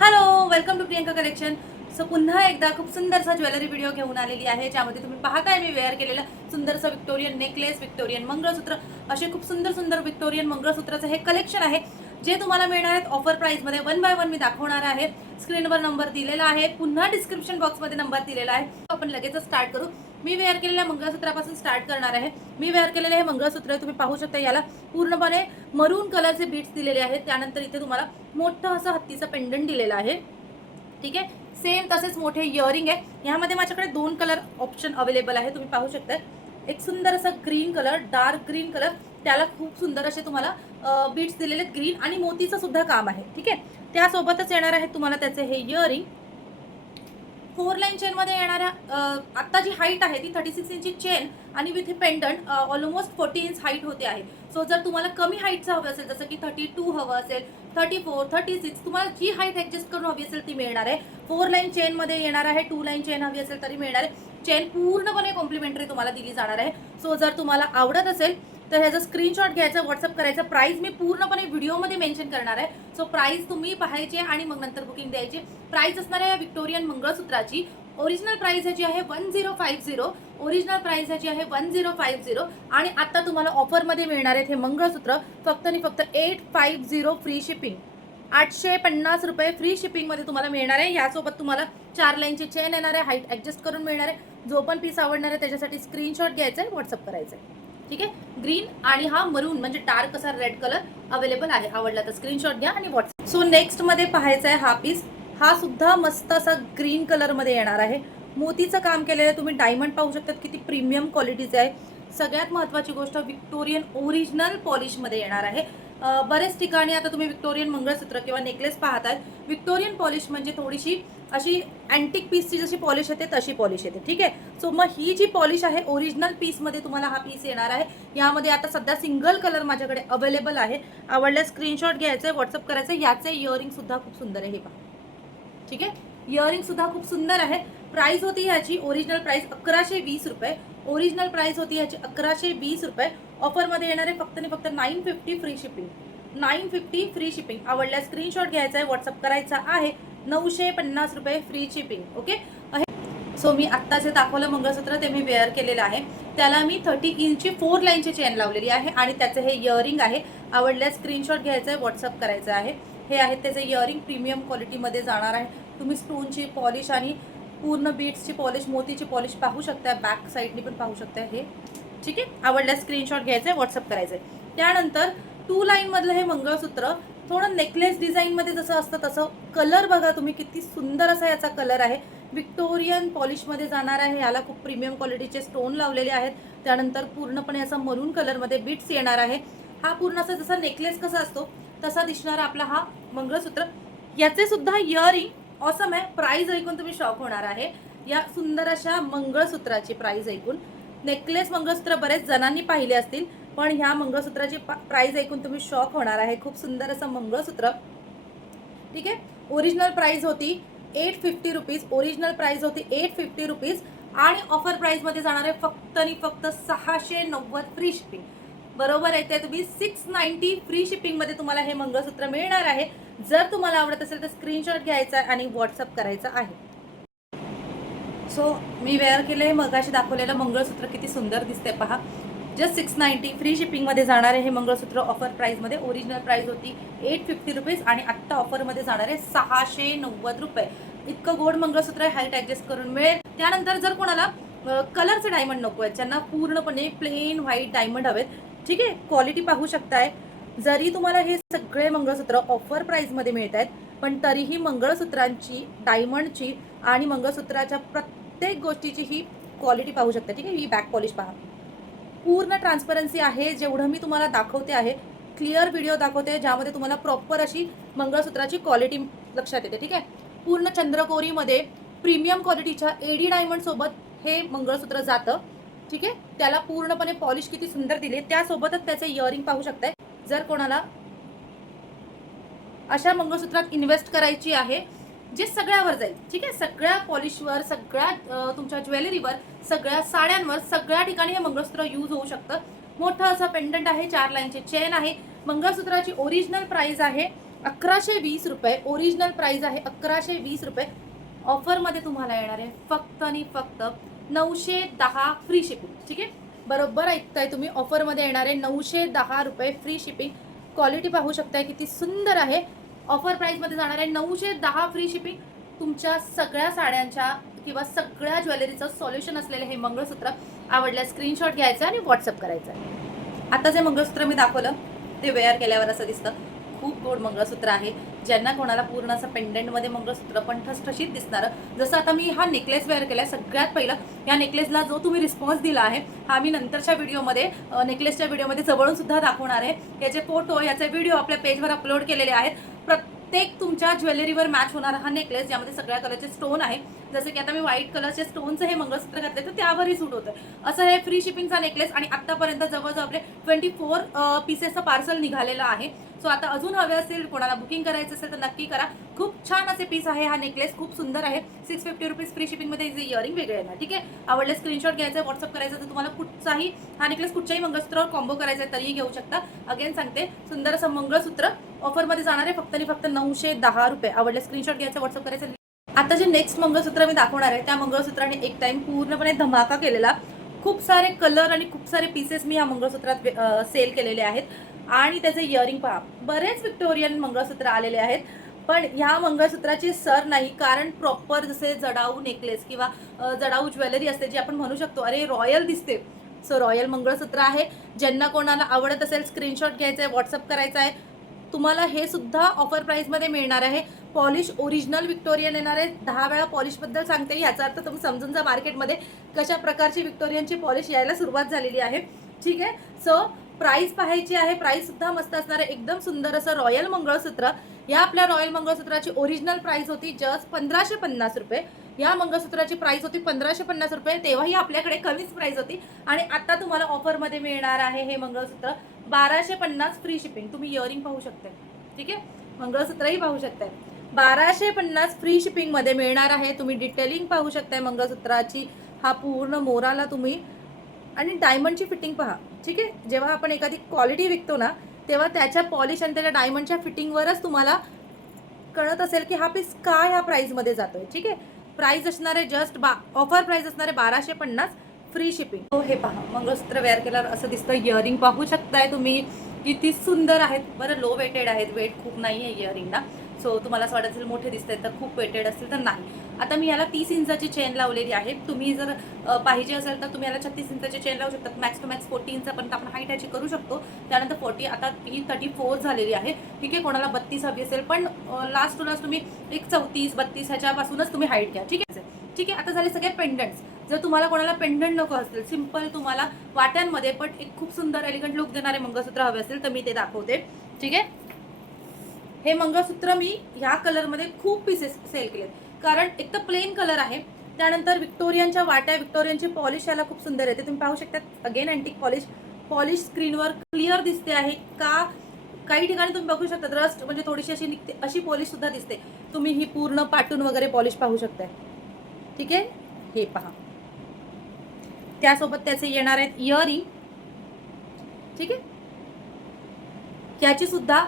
Hello, welcome to Priyanka collection. So पुन्हा एकदा खूप सुंदरसा ज्वेलरी व्हिडिओ घेऊन आलेली आहे, ज्यामध्ये तुम्ही पाहताय मी वेअर केलेलं सुंदरसं विक्टोरियन नेकलेस, विक्टोरियन मंगळसूत्र, असे खूप सुंदर सुंदर विक्टोरियन मंगळसूत्राचं हे कलेक्शन आहे, जे तुम्हाला मिळणार आहेत ऑफर प्राइसमध्ये. वन बाय वन मी दाखवणार आहे. स्क्रीनवर नंबर दिलेला आहे, पुन्हा डिस्क्रिप्शन बॉक्समध्ये नंबर दिलेला आहे. आपण लगेच स्टार्ट करू. मी वेअर केलेल्या मंगळसूत्रापासून स्टार्ट करणार आहे. मी वेअर केलेले हे मंगळसूत्र तुम्ही पाहू शकता, याला पूर्णपणे मरून कलरचे बीट्स दिलेले आहेत. त्यानंतर इथे तुम्हाला मोठं असं हत्तीचं पेंडंट दिलेलं आहे. ठीक आहे, सेम तसेच मोठे इयरिंग आहे. यामध्ये माझ्याकडे दोन कलर ऑप्शन अवेलेबल आहे, तुम्ही पाहू शकता. एक सुंदर असं green colour, dark green colour, त्याला खूप सुंदर असे तुम्हाला बीट्स दिलेले ग्रीन आणि मोतीचं सुद्धा काम आहे. ठीक आहे, त्यासोबतच येणार आहे तुम्हाला त्याचे हे इयरिंग. 4 लाईन चेन मध्ये येणाऱ्या आता जी हाईट आहे ती 36 इंची चेन आणि with pendant almost 40 inch height होते आहे. सो जर तुम्हाला कमी हाईटचं हवं असेल, जसं की 32 हवं असेल, 34, 36, तुम्हाला जी हाईट ऍडजस्ट करून हवी असेल ती मिळणार आहे. 4 लाईन चेन मध्ये येणार आहे. 2 लाईन चेन हवी असेल तरी मिळणार आहे. चेन पूर्णपणे कॉम्प्लिमेंटरी तुम्हाला दिली जाणार आहे. सो जर तुम्हाला आवडत असेल तर ह्याचा स्क्रीनशॉट घ्यायचा, व्हॉट्सअप करायचा. प्राइस मी पूर्णपणे व्हिडिओमध्ये मेन्शन करणार आहे. सो प्राइस तुम्ही पाहायची आणि मग नंतर बुकिंग द्यायची. प्राइस असणार आहे या विक्टोरियन मंगळसूत्राची. ओरिजिनल प्राइस ह्याची आहे 1050. ओरिजिनल प्राइस ह्याची आहे 1050 आणि आता तुम्हाला ऑफरमध्ये मिळणार आहेत हे मंगळसूत्र फक्त आणि फक्त 850 फ्री शिपिंग. 850 रुपये फ्री शिपिंगमध्ये तुम्हाला मिळणार आहे. यासोबत तुम्हाला 4 लाईनची चेन येणार आहे, हाईट ॲडजस्ट करून मिळणार आहे. जो पण पीस आवडणार आहे त्याच्यासाठी स्क्रीनशॉट घ्यायचा आहे, व्हॉट्सअप करायचं आहे. ठीक आहे, ग्रीन आणि हा मरून म्हणजे डार्क असा रेड कलर अवेलेबल आहे. आवडला तर स्क्रीनशॉट घ्या आणि व्हॉट्सअप. सो नेक्स्ट मध्ये पाहायचा आहे हा पीस. हा सुद्धा मस्त असा ग्रीन कलर मध्ये येणार आहे. मोतीचं काम केलेलं तुम्ही डायमंड पाहू शकतात, किती प्रीमियम क्वालिटीचे आहे. सगळ्यात महत्त्वाची गोष्ट, विक्टोरियन ओरिजिनल पॉलिश मध्ये येणार आहे. बरेच ठिकाणी आता तुम्ही विक्टोरियन मंगळसूत्र किंवा नेकलेस पाहताय, विक्टोरियन पॉलिश म्हणजे थोडीशी अशी अँटिक पीसची जशी पॉलिश येते तशी पॉलिश येते. ठीक आहे, सो मग ही जी पॉलिश आहे ओरिजिनल पीसमध्ये तुम्हाला हा पीस येणार आहे. यामध्ये आता सध्या सिंगल कलर माझ्याकडे अवेलेबल आहे. आवडल्यास स्क्रीनशॉट घ्यायचा आहे, व्हॉट्सअप करायचं. याचे इयरिंग सुद्धा खूप सुंदर आहे, हे पहा. ठीक आहे, इयरिंग सुद्धा खूप सुंदर आहे. प्राइस होती ह्याची ओरिजिनल प्राइस 1120 रुपये. ओरिजिनल प्राइस होती ह्याची 1120 रुपये. ऑफरमध्ये येणार आहे फक्त आणि फक्त 950 फ्री शिपिंग. 950 free shipping. आवडल्यास स्क्रीनशॉट घ्यायचा आहे, व्हॉट्सअप करायचा आहे. 950 रुपये फ्री शिपिंग. ओके. सो मी आत्ता जे दाखवलं मंगळसूत्र ते मी वेअर केलेलं आहे. त्याला मी 30 इंचची 4 लाईनची चेन लावलेली आहे आणि त्याचे हे इयरिंग आहे. आवडल्यास स्क्रीनशॉट घ्यायचा आहे, व्हॉट्सअप करायचं आहे. हे आहेत त्याचे इयरिंग, प्रीमियम क्वालिटीमध्ये जाणार आहे. तुम्ही स्टोनची पॉलिश आणि पूर्ण बीट्सची पॉलिश, मोतीची पॉलिश पाहू शकता. बॅक साईडनी पण पाहू शकता हे. ठीक आहे, आवडल्यास स्क्रीनशॉट घ्यायचा आहे, व्हॉट्सअप करायचं आहे. त्यानंतर 2 लाईनमधलं हे मंगळसूत्र थोडं नेकलेस डिझाईनमध्ये जसं असतं तसं. कलर बघा तुम्ही, किती सुंदर असा याचा कलर आहे. विक्टोरियन पॉलिशमध्ये जाणार आहे. याला खूप प्रीमियम क्वालिटीचे स्टोन लावलेले आहेत. त्यानंतर पूर्णपणे असा मरून कलरमध्ये बीट्स येणार आहे. हा पूर्ण असा जसा नेकलेस कसा असतो तसा दिसणारा आपला हा मंगळसूत्र. याचे सुद्धा इयरिंग ऑसम आहे. प्राइस ऐकून तुम्ही शॉक होणार आहे. या सुंदर अशा मंगळसूत्राची प्राइस ऐकून. नेकलेस मंगळसूत्र बरेच जणांनी पाहिले असतील, पण ह्या मंगळसूत्राची प्राइस ऐकून तुम्ही शॉक होणार आहे. खूप सुंदर असं मंगळसूत्र. ठीक आहे, ओरिजिनल प्राइस होती 850 रुपीज. ओरिजिनल प्राइस होती 850 रुपीज आणि ऑफर प्राइसमध्ये जाणार आहे फक्त आणि फक्त 690 फ्री शिपिंग. बरोबर आहे, ते तुम्ही 690 फ्री शिपिंगमध्ये तुम्हाला हे मंगळसूत्र मिळणार आहे. जर तुम्हाला आवडत असेल तर स्क्रीनशॉट घ्यायचा आणि व्हॉट्सअप करायचा आहे. सो मी वेअर केले मगाशी दाखवलेलं मंगळसूत्र, किती सुंदर दिसते पहा. जस्ट 690 फ्री शिपिंगमध्ये जाणार आहे हे मंगळसूत्र ऑफर प्राइसमध्ये. ओरिजिनल प्राइस होती 850 रुपीज आणि आत्ता ऑफरमध्ये जाणार आहे 690 रुपये. इतकं गोड मंगळसूत्र आहे, हाईट ॲडजस्ट करून मिळेल. त्यानंतर जर कोणाला कलरचे डायमंड नको आहेत, ज्यांना पूर्णपणे प्लेन व्हाईट डायमंड हवेत, ठीक आहे, क्वालिटी पाहू शकताय. जरी तुम्हाला हे सगळे मंगळसूत्र ऑफर प्राइसमध्ये मिळत आहेत, पण तरीही मंगळसूत्रांची, डायमंडची आणि मंगळसूत्राच्या प्रत्येक गोष्टीची ही क्वालिटी पाहू शकता. ठीक आहे, ही बॅक पॉलिश पहा, पूर्ण ट्रान्सपरन्सी आहे. जेवढं मी तुम्हाला दाखवते आहे, क्लिअर व्हिडिओ दाखवते ज्यामध्ये तुम्हाला प्रॉपर अशी मंगळसूत्राची क्वालिटी लक्षात येते. ठीक आहे, पूर्ण चंद्रकोरीमध्ये प्रीमियम क्वालिटीच्या एडी डायमंड सोबत हे मंगळसूत्र जातं. ठीक आहे, त्याला पूर्णपणे पॉलिश किती सुंदर दिली. त्यासोबतच त्याचे इयरिंग पाहू शकताय. जर कोणाला अशा मंगळसूत्रात इन्व्हेस्ट करायची आहे जे सगळ्यावर जाईल, ठीक आहे, सगळ्या पॉलिशवर, सगळ्या तुमच्या ज्वेलरीवर, सगळ्या साड्यांवर, सगळ्या ठिकाणी हे मंगळसूत्र यूज होऊ शकतं. मोठं असं पेंडंट आहे, 4 लाईनचे चेन आहे. मंगळसूत्राची ओरिजिनल प्राइस आहे 1120 रुपये ओरिजिनल प्राइस आहे, 1120 रुपये. ऑफरमध्ये तुम्हाला येणार आहे फक्त आणि फक्त 910 फ्री शिपिंग. ठीक आहे, बरोबर ऐकताय तुम्ही, ऑफरमध्ये येणार आहे 910 रुपये फ्री शिपिंग. क्वालिटी पाहू शकताय किती सुंदर आहे. ऑफर प्राइसमध्ये जाणार आहे 910 फ्री शिपिंग. तुमच्या सगळ्या साड्यांच्या किंवा सगळ्या ज्वेलरीचं सॉल्युशन असलेले हे मंगळसूत्र आवडल्यास स्क्रीनशॉट घ्यायचा आणि व्हॉट्सअप करायचा. आता जे मंगळसूत्र मी दाखवलं ते वेअर केल्यावर असं दिसतं. खूप गोड मंगळसूत्र आहे. ज्यांना कोणाला पूर्ण असं पेंडंटमध्ये मंगळसूत्र पण ठसठशीत दिसणारं, जसं आता मी हा नेकलेस वेअर केला आहे. सगळ्यात पहिलं या नेकलेसला जो तुम्ही रिस्पॉन्स दिला आहे हा मी नंतरच्या व्हिडिओमध्ये नेकलेसच्या व्हिडिओमध्ये जवळून सुद्धा दाखवणार आहे. याचे फोटो याचे व्हिडिओ आपल्या पेजवर अपलोड केलेले आहेत. प्रत्येक तुमच्या ज्वेलरीवर मॅच होणारा हा नेकलेस, ज्यामध्ये सगळ्या कलरचे स्टोन आहे. जसं की आता मी व्हाईट कलरचे स्टोनचं हे मंगळसूत्र घातले तर त्यावरही सूट होतं. असं हे फ्री शिपिंगचा नेकलेस आणि आत्तापर्यंत जवळजवळ आपले 24 पीसेसचं पार्सल निघालेलं आहे. सो आता अजून हवे असेल, कोणाला बुकिंग करायचं असेल तर नक्की करा. खूप छान असे पीस आहे. हा नेकलेस खूप सुंदर आहे. 650 रुपीज फ्री शिपिंगमध्ये जे इयरिंग वेगळे आहे ना. ठीक आहे, आवडले स्क्रीनशॉट घ्यायचा, व्हॉट्सअप करायचं. तर तुम्हाला कुठचाही हा नेकलेस कुठच्याही मंगळसूत्रावर कॉम्बो करायचा आहे तरीही घेऊ शकता. अगेन सांगते, सुंदर असं मंगळसूत्र ऑफरमध्ये जाणार आहे फक्त आणि फक्त 910 रुपये. आवडले स्क्रीनशॉट घ्यायचा, व्हॉट्सअप करायचं. आता जे नेक्स्ट मंगळसूत्र मी दाखवणार आहे त्या मंगळसूत्राने एक टाइम पूर्णपणे धमाका केलेला. खूप सारे कलर आणि खूप सारे पीसेस मी या मंगळसूत्रात सेल केलेले आहेत. आणि त्याचे इयरिंग पहा, बरेच विक्टोरियन मंगळसूत्र आलेले आहेत. पण ह्या मंगळसूत्राची सर नाही, कारण प्रॉपर जसे जडाऊ नेकलेस किंवा जडाऊ ज्वेलरी असते जी आपण म्हणू शकतो अरे रॉयल दिसते. सो रॉयल मंगळसूत्र आहे. ज्यांना कोणाला आवडत असेल स्क्रीनशॉट घ्यायचा आहे, व्हॉट्सअप करायचा आहे. तुम्हाला हे सुद्धा ऑफर प्राइसमध्ये मिळणार आहे. पॉलिश ओरिजिनल विक्टोरियन येणार आहे. 10 वेळा पॉलिशबद्दल सांगते, याचा अर्थ तुम्ही समजून जा मार्केटमध्ये कशा प्रकारची विक्टोरियनची पॉलिश यायला सुरुवात झालेली आहे. ठीक आहे, सो प्राइस पाहायची आहे. प्राइस सुद्धा मस्त असणार आहे. एकदम सुंदर असं रॉयल मंगळसूत्र. या आपल्या रॉयल मंगळसूत्राची ओरिजिनल प्राइस होती जस्ट 1550 रुपये. या मंगळसूत्राची प्राइस होती 1550 रुपये. तेव्हाही आपल्याकडे कमीच प्राइस होती. आणि आता तुम्हाला ऑफरमध्ये मिळणार आहे हे मंगळसूत्र 1250 फ्री शिपिंग. तुम्ही इयरिंग पाहू शकता. ठीक आहे, मंगळसूत्रही पाहू शकताय. 1250 फ्री शिपिंगमध्ये मिळणार आहे. तुम्ही डिटेलिंग पाहू शकताय मंगळसूत्राची. हा पूर्ण मोराला तुम्ही आणि डायमंडची फिटिंग पहा. ठीक आहे, जेव्हा आपण एखादी क्वालिटी विकतो ना तेव्हा त्याच्या पॉलिश आणि त्याच्या डायमंडच्या फिटिंगवरच तुम्हाला कळत असेल की हा पीस काय ह्या प्राईजमध्ये जातोय. ठीक आहे, प्राइस असणार आहे जस्ट ऑफर प्राइस असणार आहे 1250 फ्री शिपिंग. हो, हे पहा मंगळसूत्र वेअर केल्यावर असं दिसतं. इयरिंग पाहू शकताय तुम्ही किती सुंदर आहेत. बरं लो वेटेड आहेत, वेट खूप नाही आहे इयरिंगला. सो तुम्हाला असं वाटत असेल मोठे दिसत तर खूप वेटेड असतील तर नाही. आता मी याला 30 इंचाची चेन लावलेली आहे. तुम्ही जर पाहिजे असेल तर तुम्ही याला 36 इंचाची चेन लावू शकतात. मॅक्स टू मॅक्स 40 इंचापर्यंत आपण हाईट याची करू शकतो. त्यानंतर 40, आता ही 34 झालेली आहे. ठीक आहे, कोणाला 32 हवी असेल पण लास्ट टू लास्ट तुम्ही एक 34-32 ह्याच्यापासूनच तुम्ही हाईट घ्या. ठीक आहे. ठीक आहे, आता झाले सगळे पेंडंट्स. जर तुम्हाला कोणाला पेंडंट नको असतील, सिंपल तुम्हाला वाट्यांमध्ये पण एक खूप सुंदर एलिगंट लुक देणारे मंगळसूत्र हवे असेल तर मी ते दाखवते. ठीक आहे, हे मंगळसूत्र मी ह्या कलरमध्ये खूप पीसेस सेल केले, कारण एक तर प्लेन कलर आहे, त्यानंतर विक्टोरियनच्या वाट्या, विक्टोरियनची पॉलिश याला खूप सुंदर येते. तुम्ही पाहू शकता अगेन अँटिक पॉलिश स्क्रीनवर क्लिअर दिसते आहे का. काही ठिकाणी तुम्ही बघू शकता रस्ट म्हणजे थोडीशी अशी निघते, अशी पॉलिश सुद्धा दिसते. तुम्ही ही पूर्ण पाटून वगैरे पॉलिश पाहू शकताय. ठीक आहे, हे पहा. त्यासोबत त्याचे येणार आहेत इयरिंग. ठीक आहे, याची सुद्धा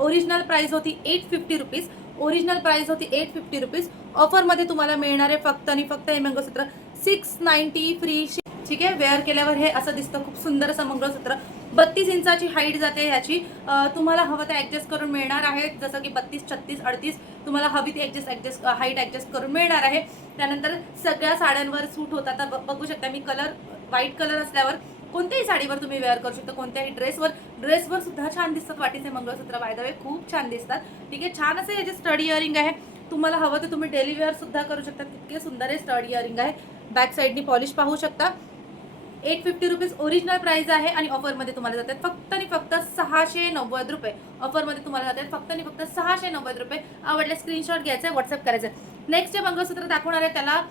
ओरिजिनल प्राइस होती 850 रुपीज. ओरिजिनल प्राइस होती 850 रुपीज. ऑफरमध्ये तुम्हाला मिळणार आहे फक्त आणि फक्त हे मंगळसूत्र 690 फ्री. ठीक आहे, वेअर केल्यावर हे असं दिसतं. खूप सुंदर असं मंगळसूत्र. 32 इंचाची हाईट जाते ह्याची. तुम्हाला हवं ते ॲडजस्ट करून मिळणार आहे. जसं की 32, 36, 38 तुम्हाला हवी ती हाईट ॲडजस्ट करून मिळणार आहे. त्यानंतर सगळ्या साड्यांवर सूट होतात. आता बघू शकता मी कलर व्हाईट कलर असल्यावर कोणत्याही साडीवर तुम्ही वेअर करू शकता. कोणत्याही ड्रेसवर सुद्धा छान दिसतात. वाटीचे मंगळसूत्र बाय द वे खूप छान दिसतात. ठीक आहे, छान असं याचे स्टड इयरिंग आहे. तुम्हाला हवं तर तुम्ही डेली वेअर सुद्धा करू शकता. इतके सुंदर आहे स्टड इयरिंग आहे. बॅक साईडनी पॉलिश पाहू शकता. 850 रुपीज ओरिजिनल प्राइस आहे आणि ऑफरमध्ये तुम्हाला जातात फक्त आणि फक्त 690 रुपये. ऑफरमध्ये तुम्हाला जातात फक्त आणि फक्त 690 रुपये. आवडले स्क्रीनशॉट घ्यायचा, व्हॉट्सअप करायचं. नेक्स्ट जे मंगळसूत्र दाखवणार आहे त्याला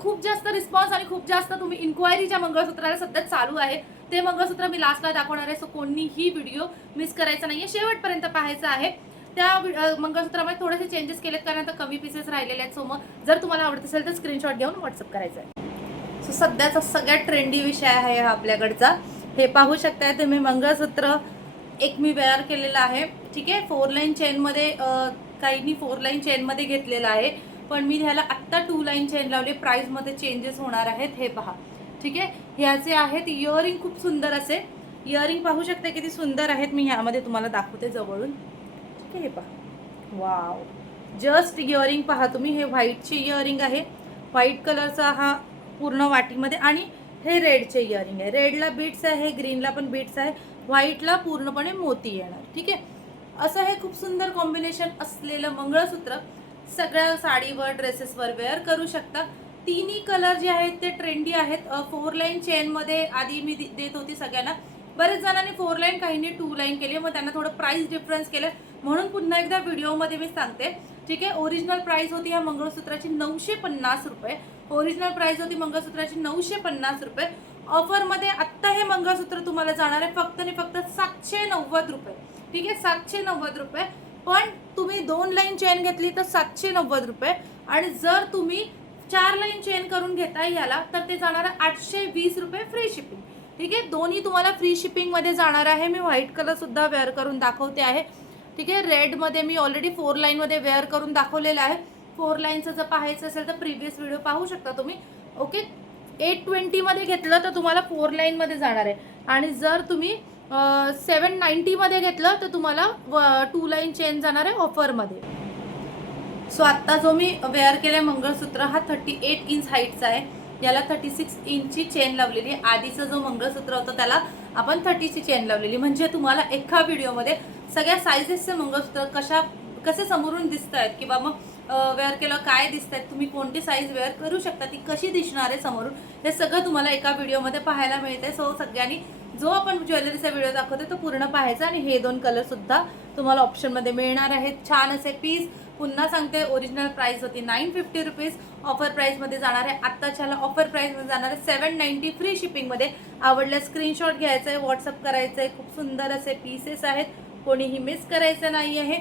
खूप जास्त रिस्पॉन्स आणि खूप जास्त तुम्ही इन्क्वायरीच्या मंगळसूत्राला सध्या चालू आहे. ते मंगळसूत्र मी लास्टला दाखवणार आहे. सो कोणीही व्हिडिओ मिस करायचा नाही आहे, शेवटपर्यंत पाहायचा आहे. त्या मंगळसूत्रामध्ये थोडेसे चेंजेस केलेत कारण आता कमी पीसेस राहिलेले आहेत. सो मग जर तुम्हाला आवडत असेल तर स्क्रीनशॉट घेऊन व्हॉट्सअप करायचा आहे. सो सध्याचा सगळ्यात ट्रेंडी विषय आहे हा आपल्याकडचा. हे पाहू शकताय तुम्ही मंगळसूत्र एक मी वेअर केलेला आहे, ठीक आहे. 4 लाईन चेनमध्ये काहींनी 4 लाईन चेनमध्ये घेतलेला आहे, पण मी ह्याला आत्ता 2 लाईन चेन लावली. प्राईसमध्ये चेंजेस होणार आहेत, हे पहा, ठीक आहे. ह्याचे आहेत इयरिंग, खूप सुंदर असे इयरिंग पाहू शकता किती सुंदर आहेत. मी ह्यामध्ये तुम्हाला दाखवते जवळून, ठीक आहे. हे पहा, वाव, जस्ट इयरिंग पहा तुम्ही. हे व्हाईटचे इयरिंग आहे, व्हाईट कलरचा हा पूर्ण वाटीमध्ये, आणि हे रेडचे इयरिंग आहे. रेडला बीट्स आहे, ग्रीनला पण बीट्स आहे, व्हाईटला पूर्णपणे मोती येणार, ठीक आहे. असं हे खूप सुंदर कॉम्बिनेशन असलेलं मंगळसूत्र सगळ्या साडीवर, ड्रेसेसवर वेअर करू शकता. तिन्ही कलर जे आहेत ते ट्रेंडी आहेत. 4 लाईन चेनमध्ये आधी मी देत होती सगळ्यांना. बरेच जणांनी 4 लाईन, काहींनी 2 लाईन केली, मग त्यांना थोडं प्राइस डिफरन्स केलं, म्हणून पुन्हा एकदा व्हिडिओमध्ये मी सांगते, ठीक आहे. ओरिजिनल प्राइस होती ह्या मंगळसूत्राची 950 रुपये. ओरिजिनल प्राइस होती मंगळसूत्राची 950 रुपये. ऑफरमध्ये आत्ता हे मंगळसूत्र तुम्हाला जाणार आहे फक्त आणि फक्त 790 रुपये, ठीक आहे. 790 रुपये. पण तुम्ही 2 लाईन चेन घेतली तर 790 रुपये, आणि जर तुम्ही 4 लाईन चेन करून घेताय याला तर ते जाणार आहे 820 रुपये फ्री शिपिंग, ठीक आहे. दोन्ही तुम्हाला फ्री शिपिंगमध्ये जाणार आहे. मी व्हाईट कलर सुद्धा वेअर करून दाखवते आहे, ठीक आहे. रेडमध्ये मी ऑलरेडी 4 लाईनमध्ये वेअर करून दाखवलेलं आहे. 4 लाईनचं जर पाहायचं असेल तर प्रिव्हियस व्हिडिओ पाहू शकता तुम्ही, ओके. 820मध्ये घेतलं तर तुम्हाला 4 लाईनमध्ये जाणार आहे, आणि जर तुम्ही 790मध्ये घेतलं तर तुम्हाला 2 लाईन चेन जाणार आहे ऑफरमध्ये. सो आत्ता जो मी वेअर केलं मंगळसूत्र हा 38 इंच हाईटचा आहे. याला 36 इंचची चेन लावलेली आहे. आधीचं जो मंगळसूत्र होतं त्याला आपण 30ची चेन लावलेली, म्हणजे तुम्हाला एका व्हिडिओमध्ये सगळ्या साईजेसचे मंगळसूत्र कसे समोरून दिसत आहेत, किंवा मग वेअर केलं काय दिसत आहेत, तुम्ही कोणती साईज वेअर करू शकता, ती कशी दिसणार आहे समोरून, हे सगळं तुम्हाला एका व्हिडिओमध्ये पाहायला मिळते. सो सगळ्यांनी जो आपण ज्वेलरीचा व्हिडिओ दाखवतो तो पूर्ण पाहायचा. आणि हे 2 कलर सुद्धा तुम्हाला ऑप्शनमध्ये मिळणार आहेत. छान असे पीस. पुन्हा सांगते, ओरिजिनल प्राइस होती 950 रुपीज, ऑफर प्राइसमध्ये जाणार आहे आत्ताच्याला ऑफर प्राइसमध्ये जाणार आहे 790 फ्री शिपिंगमध्ये. आवडल्यास स्क्रीनशॉट घ्यायचा आहे, व्हॉट्सअप करायचं आहे. खूप सुंदर असे पीसेस आहेत, कोणीही मिस करायचं नाही आहे.